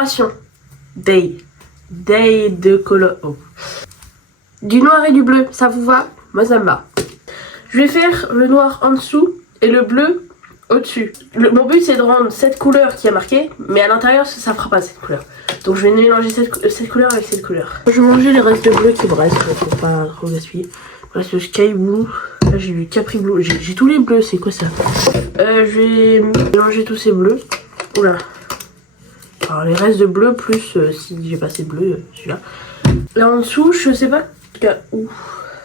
coloration. Day de color. Oh. Du noir et du bleu, ça vous va? Moi ça me va. Je vais faire le noir en dessous et le bleu au-dessus. Mon but c'est de rendre cette couleur qui a marqué, mais à l'intérieur ça fera pas cette couleur. Donc je vais mélanger cette couleur avec cette couleur. Je vais manger les restes de bleu qui me restent pour pas trop gaspiller. Il reste le Sky Blue. Là j'ai du Capri Blue. J'ai tous les bleus, c'est quoi ça? Je vais mélanger tous ces bleus. Oula. Alors les restes de bleu plus si j'ai pas assez de bleu, celui-là. Là en dessous, je sais pas. Ouh,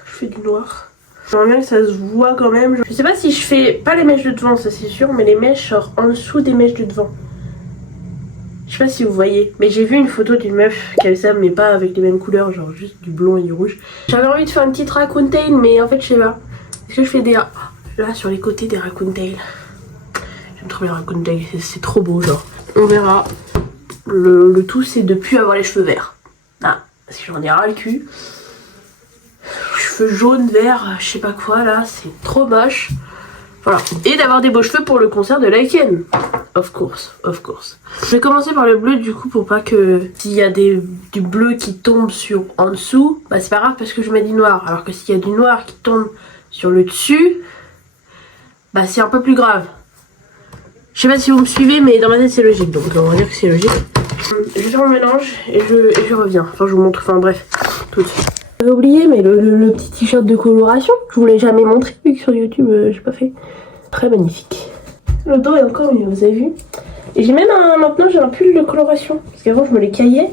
je fais du noir. J'aimerais bien que ça se voit quand même. Je sais pas si je fais pas les mèches de devant, ça c'est sûr, mais les mèches genre en dessous des mèches de devant. Je sais pas si vous voyez, mais j'ai vu une photo d'une meuf qui avait ça, mais pas avec les mêmes couleurs, genre juste du blond et du rouge. J'avais envie de faire une petite raccoon tail, mais en fait je sais pas. Est-ce que je fais des... Là sur les côtés des raccoon tail. J'aime trop les raccoon tail, c'est trop beau genre. On verra. Le tout c'est de plus avoir les cheveux verts. Ah, parce que j'en ai ras le cul. Cheveux jaunes, verts, je sais pas quoi là, c'est trop moche. Voilà. Et d'avoir des beaux cheveux pour le concert de Lycan. Of course, of course. Je vais commencer par le bleu du coup pour pas que s'il y a du bleu qui tombe sur en dessous, bah c'est pas grave parce que je mets du noir. Alors que s'il y a du noir qui tombe sur le dessus, bah c'est un peu plus grave. Je sais pas si vous me suivez, mais dans ma tête c'est logique, donc on va dire que c'est logique. Je vais faire le mélange et je reviens. Enfin je vous montre, enfin bref, tout de suite. J'avais oublié, mais le petit t-shirt de coloration, je vous l'ai jamais montré vu que sur YouTube j'ai pas fait. Très magnifique. Le dos est encore mieux, vous avez vu. Et j'ai même maintenant j'ai un pull de coloration, parce qu'avant je me les caillais.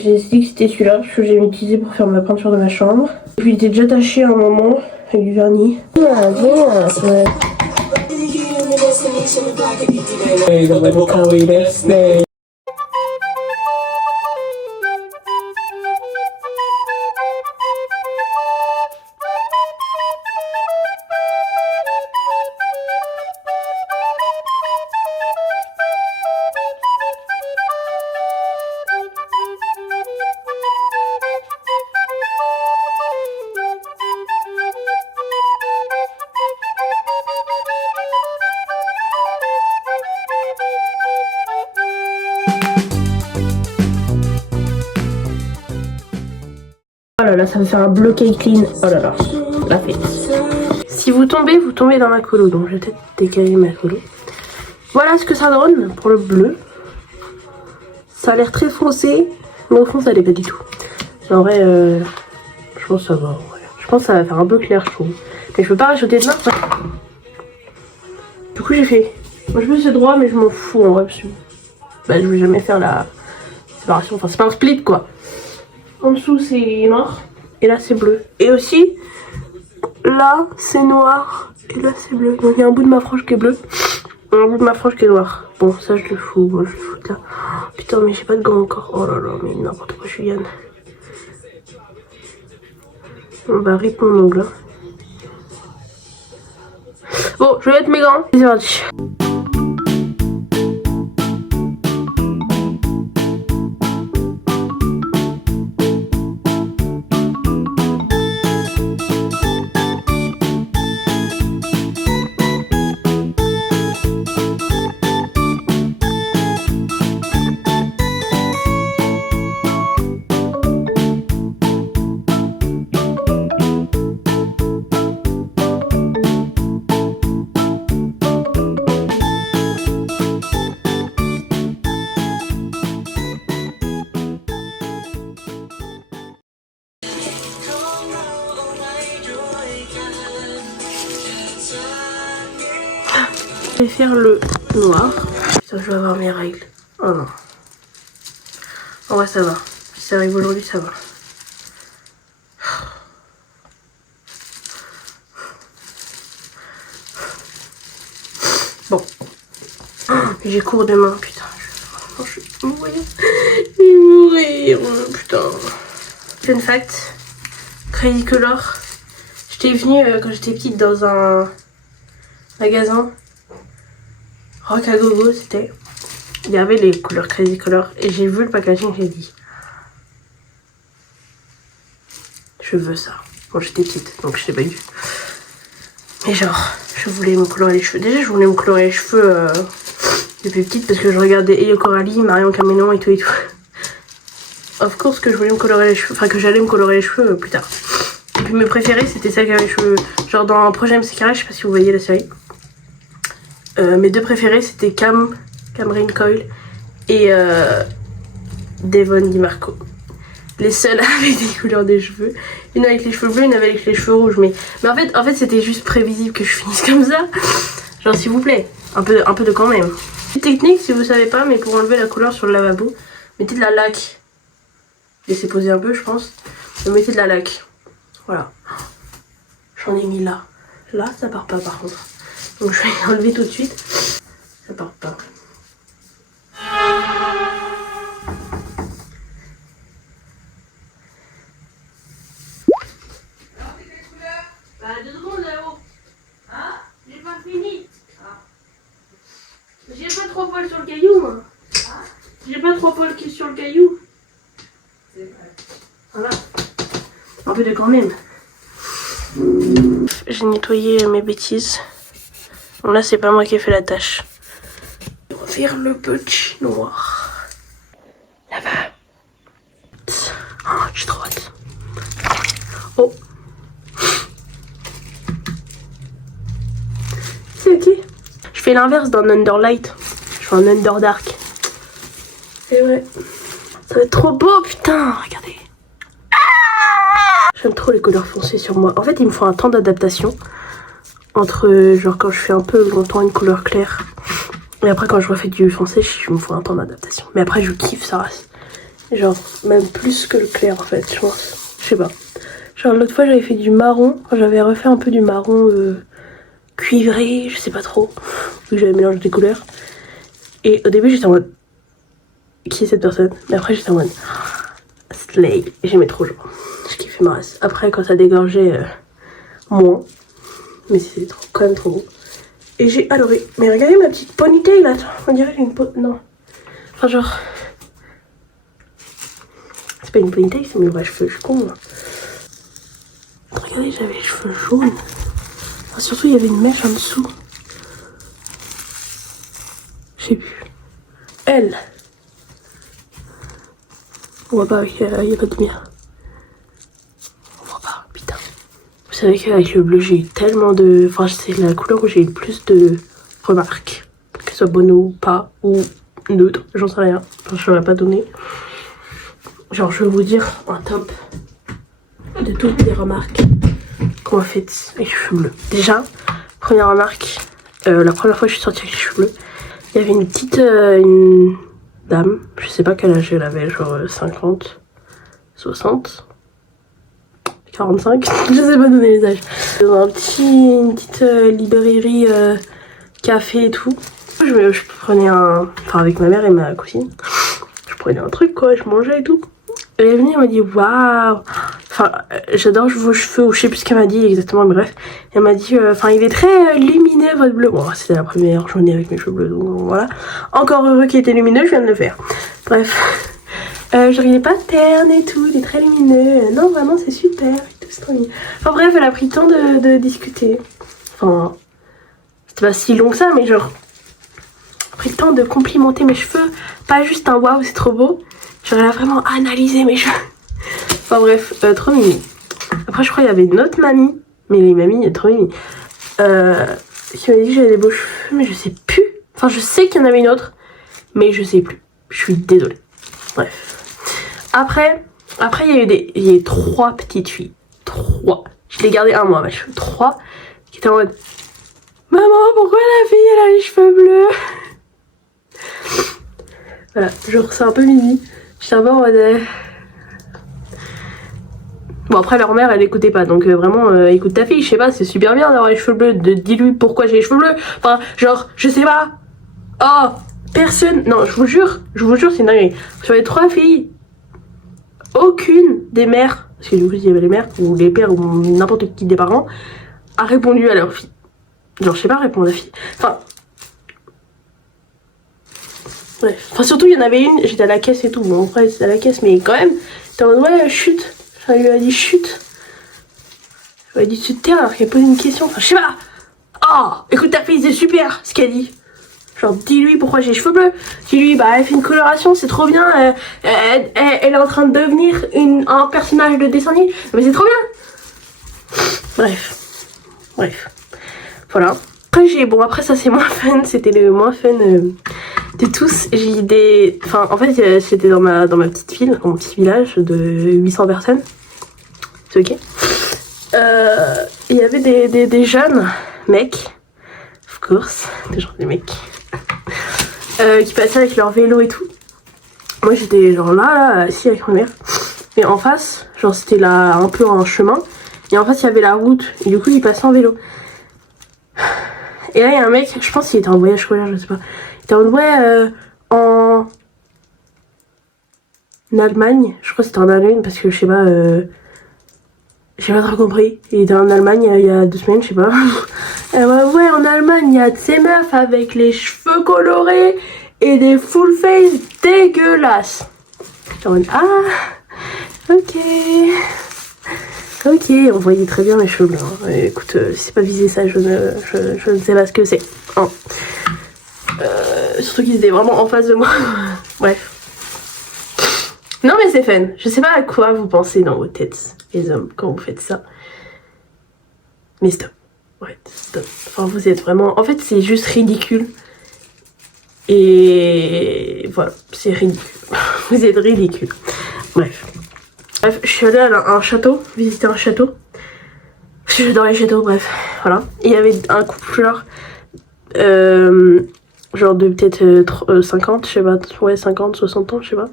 J'ai dit que c'était celui-là, que j'ai utilisé pour faire ma peinture de ma chambre. Et puis il était déjà taché à un moment avec du vernis. Ah, bien, ouais. Oh là là, ça va faire un bleu clean. Oh là là, la fête. Si vous tombez dans ma colo. Donc je vais peut-être décaler ma colo. Voilà ce que ça donne pour le bleu. Ça a l'air très foncé, mais au fond ça l'est pas du tout. En vrai, je pense que ça va. Ouais. Je pense que ça va faire un peu clair, je trouve. Mais je peux pas rajouter de marque. Du coup j'ai fait. Moi je veux ce droit, mais je m'en fous en vrai. Parce que bah, je vais jamais faire la séparation. Enfin c'est pas un split quoi. En dessous c'est noir et là c'est bleu. Et aussi là c'est noir et là c'est bleu. Donc il y a un bout de ma frange qui est bleu, un bout de ma frange qui est noir. Bon ça je le fous, moi je le fous là. Oh, putain mais j'ai pas de gants encore. Oh là là mais n'importe quoi Juliane. On va rip mon ongle. Bon je vais mettre mes gants. C'est parti. Je vais faire le noir. Putain, je vais avoir mes règles. Oh non. En vrai, ça va. Si ça arrive aujourd'hui, ça va. Bon. J'ai cours de main, putain. Je vais mourir. Je vais mourir. Putain. Fun fact. Crazy Color. J'étais venue quand j'étais petite dans un magasin. Rock à gogo c'était. Il y avait les couleurs Crazy Color et j'ai vu le packaging et j'ai dit je veux ça. Bon j'étais petite donc je l'ai pas eu. Mais genre je voulais me colorer les cheveux. Déjà je voulais me colorer les cheveux depuis petite parce que je regardais Eyo Coralie, Marion Caméléon et tout et tout. Of course que je voulais me colorer les cheveux, enfin que j'allais me colorer les cheveux plus tard. Et puis mes préférés c'était celles qui avaient les cheveux, genre dans un projet MC Carré, je sais pas si vous voyez la série. Mes deux préférés c'était Cameron Coyle et Devon DiMarco. Les seuls avec des couleurs des cheveux. Une avec les cheveux bleus, une avec les cheveux rouges. Mais en fait c'était juste prévisible que je finisse comme ça. Genre s'il vous plaît, un peu de quand même. Petite technique si vous savez pas, mais pour enlever la couleur sur le lavabo, mettez de la laque. Laissez poser un peu je pense. Et mettez de la laque. Voilà. J'en ai mis là. Là ça part pas par contre. Donc je vais enlever tout de suite. Ça part pas. Bah 2 secondes là-haut. Hein? J'ai pas fini. Ah. J'ai pas 3 poils sur le caillou moi. Ah. J'ai pas 3 poils sur le caillou. C'est vrai. Voilà. Un peu de quand même. J'ai nettoyé mes bêtises. Bon là c'est pas moi qui ai fait la tâche. On va faire le petit noir. Là-bas. Oh, j'ai trop hâte. Oh. C'est ok. Je fais l'inverse d'un Underlight. Je fais un Underdark. C'est vrai. Ça va être trop beau, putain. Regardez. J'aime trop les couleurs foncées sur moi. En fait, il me faut un temps d'adaptation. Entre, genre, quand je fais un peu longtemps une couleur claire. Et après, quand je refais du foncé, il me faut un temps d'adaptation. Mais après, je kiffe ça reste. Genre, même plus que le clair, en fait, je pense. Je sais pas. Genre, l'autre fois, j'avais fait du marron. J'avais refait un peu du marron cuivré, je sais pas trop. Vu que j'avais mélangé des couleurs. Et au début, j'étais en mode... Qui est cette personne? Mais après, j'étais en mode... Slay. Et j'aimais trop, genre. Je kiffais ma race. Après, quand ça dégorgeait, moins. Mais c'est quand même trop beau. Et j'ai adoré. Mais regardez ma petite ponytail là. On dirait une non. Enfin, genre... C'est pas une ponytail, c'est mes vrais cheveux. Je suis con, là. Regardez, j'avais les cheveux jaunes. Enfin, surtout, il y avait une mèche en dessous. Je sais plus. Elle. On voit pas, il y a pas de lumière. On voit pas, putain. Vous savez qu'avec le bleu, j'ai eu tellement de... Enfin, c'est la couleur où j'ai eu le plus de remarques. Que ce soit bonne ou pas, ou neutre, j'en sais rien. Enfin, je ne l'aurais pas donné. Genre, je vais vous dire un top de toutes les remarques qu'on m'a faites avec les cheveux bleus. Déjà, première remarque, la première fois que je suis sortie avec les cheveux bleus, il y avait une petite une dame, je sais pas quel âge elle avait, genre 50, 60, 45, je sais pas donner les âges. Dans une petite librairie café et tout. Je prenais enfin avec ma mère et ma cousine, je prenais un truc quoi, je mangeais et tout. Elle est venue, elle m'a dit waouh, enfin j'adore vos cheveux, ou je sais plus ce qu'elle m'a dit exactement, mais bref. Elle m'a dit, enfin il est très lumineux votre bleu. Bon, c'était la première journée avec mes cheveux bleus, donc voilà. Encore heureux qu'il était lumineux, je viens de le faire. Bref, genre il est pas terne et tout, il est très lumineux. Non vraiment c'est super, et tout, c'est trop mignon. Enfin bref, elle a pris le temps de discuter. Enfin, c'était pas si long que ça, mais genre, elle a pris le temps de complimenter mes cheveux. Pas juste un waouh, c'est trop beau. Genre, elle a vraiment analysé mes cheveux. Enfin bref, trop mimi. Après, je crois qu'il y avait une autre mamie. Mais les mamies, il est trop mimi. Qui m'a dit que j'avais des beaux cheveux, mais je sais plus. Enfin, je sais qu'il y en avait une autre. Mais je sais plus. Je suis désolée. Bref. Après il y a eu 3 petites filles. 3. Je l'ai gardé un mois, ma cheveux. 3 qui étaient en mode... Maman, pourquoi la fille, elle a les cheveux bleus? Voilà, genre, c'est un peu mimi. J'étais un peu en mode... Bon après leur mère elle écoutait pas donc vraiment écoute ta fille, je sais pas, c'est super bien d'avoir les cheveux bleus, dis-lui pourquoi j'ai les cheveux bleus, enfin genre je sais pas. Oh personne, non je vous jure c'est une dinguerie. Sur les 3 filles, aucune des mères, parce que du coup il y avait les mères ou les pères ou n'importe qui des parents, a répondu à leur fille. Genre je sais pas répondre à la fille. Enfin bref, enfin surtout il y en avait une, j'étais à la caisse et tout, bon après c'était à la caisse mais quand même, t'es en mode ouais chut. Elle lui a dit chut. Elle lui a dit de se taire alors qu'elle posait une question. Enfin, je sais pas. Oh, écoute ta fille, c'est super ce qu'elle dit. Genre, dis-lui pourquoi j'ai les cheveux bleus. Dis-lui, bah, elle fait une coloration, c'est trop bien. Elle est en train de devenir un personnage de dessin animé. Mais c'est trop bien. Bref. Voilà. Après ça c'est moins fun. C'était le moins fun de tous. J'ai des... Enfin, en fait, c'était dans ma petite ville, dans mon petit village de 800 personnes. C'est ok. Il y avait des jeunes mecs, of course, des mecs, qui passaient avec leur vélo et tout. Moi j'étais genre là, assis avec ma mère. Et en face, genre c'était là un peu un chemin. Et en face il y avait la route. Et du coup ils passaient en vélo. Et là il y a un mec, je pense qu'il était en voyage scolaire, je sais pas. Il était en en Allemagne. Je crois que c'était en Allemagne parce que je sais pas... J'ai pas trop compris. Il était en Allemagne il y a 2 semaines, je sais pas. Ouais, en Allemagne, il y a de ces meufs avec les cheveux colorés et des full face dégueulasses. J'étais en mode, ah, ok. Ok, on voyait très bien mes cheveux blancs. Écoute, si c'est pas visé ça, je ne sais pas ce que c'est. Hein. Surtout qu'ils étaient vraiment en face de moi. Bref. Non mais c'est fun. Je sais pas à quoi vous pensez dans vos têtes, les hommes, quand vous faites ça. Mais stop. Ouais, stop. Enfin, vous êtes vraiment... En fait, c'est juste ridicule. Et... voilà, c'est ridicule. Vous êtes ridicule. Bref, je suis allée à un château, visiter un château. Parce que j'adore les châteaux, bref. Voilà. Et il y avait un couple genre de peut-être 50, je sais pas, ouais 50, 60 ans, je sais pas.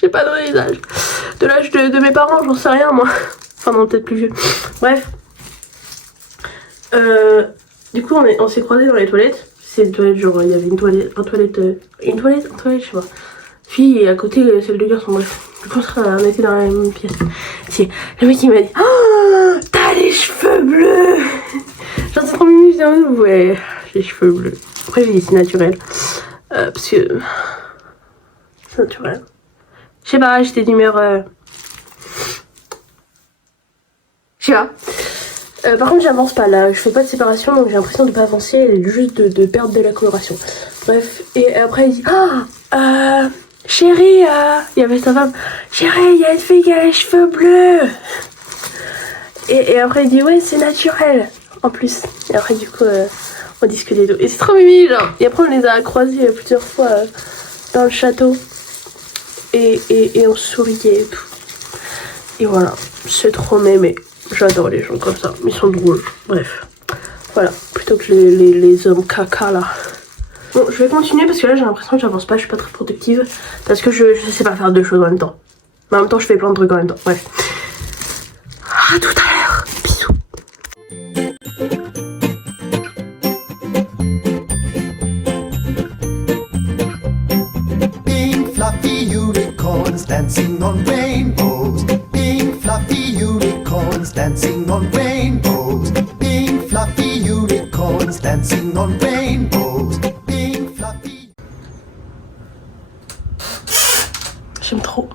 J'ai pas donné les âges. De l'âge de mes parents, j'en sais rien moi. Enfin non, peut-être plus vieux. Bref. Du coup on s'est croisés dans les toilettes. C'est une toilette, genre il y avait une toilette, je sais pas. Fille et à côté celle de garçon, bref. Du coup on était dans la même pièce. Si, le mec il m'a dit oh, t'as les cheveux bleus. Genre c'est trop mignon, j'étais en mode ouais, j'ai les cheveux bleus. Après j'ai dit c'est naturel. Parce que c'est naturel. Je sais pas, j'étais d'humeur... Je sais pas. Par contre j'avance pas là, je fais pas de séparation donc j'ai l'impression de pas avancer et juste de perdre de la coloration. Bref, et après il dit ah chérie, il y avait sa femme, chérie, il y a une fille qui a les cheveux bleus. Et après il dit ouais c'est naturel en plus. Et après du coup on discute des deux. Et c'est trop mimi genre. Et après on les a croisés plusieurs fois dans le château. Et on souriait et tout. Et voilà, c'est trop mémé. J'adore les gens comme ça, ils sont drôles. Bref, voilà, plutôt que les hommes caca là. Bon, je vais continuer parce que là j'ai l'impression que j'avance pas, je suis pas très productive. Parce que je sais pas faire 2 choses en même temps. Mais en même temps je fais plein de trucs en même temps, bref. À tout à l'heure, bisous. Pink fluffy unicorns dancing on rainbows. Pink fluffy unicorns dancing on rainbows. Pink fluffy unicorns dancing on rainbows. Pink fluffy. J'aime trop.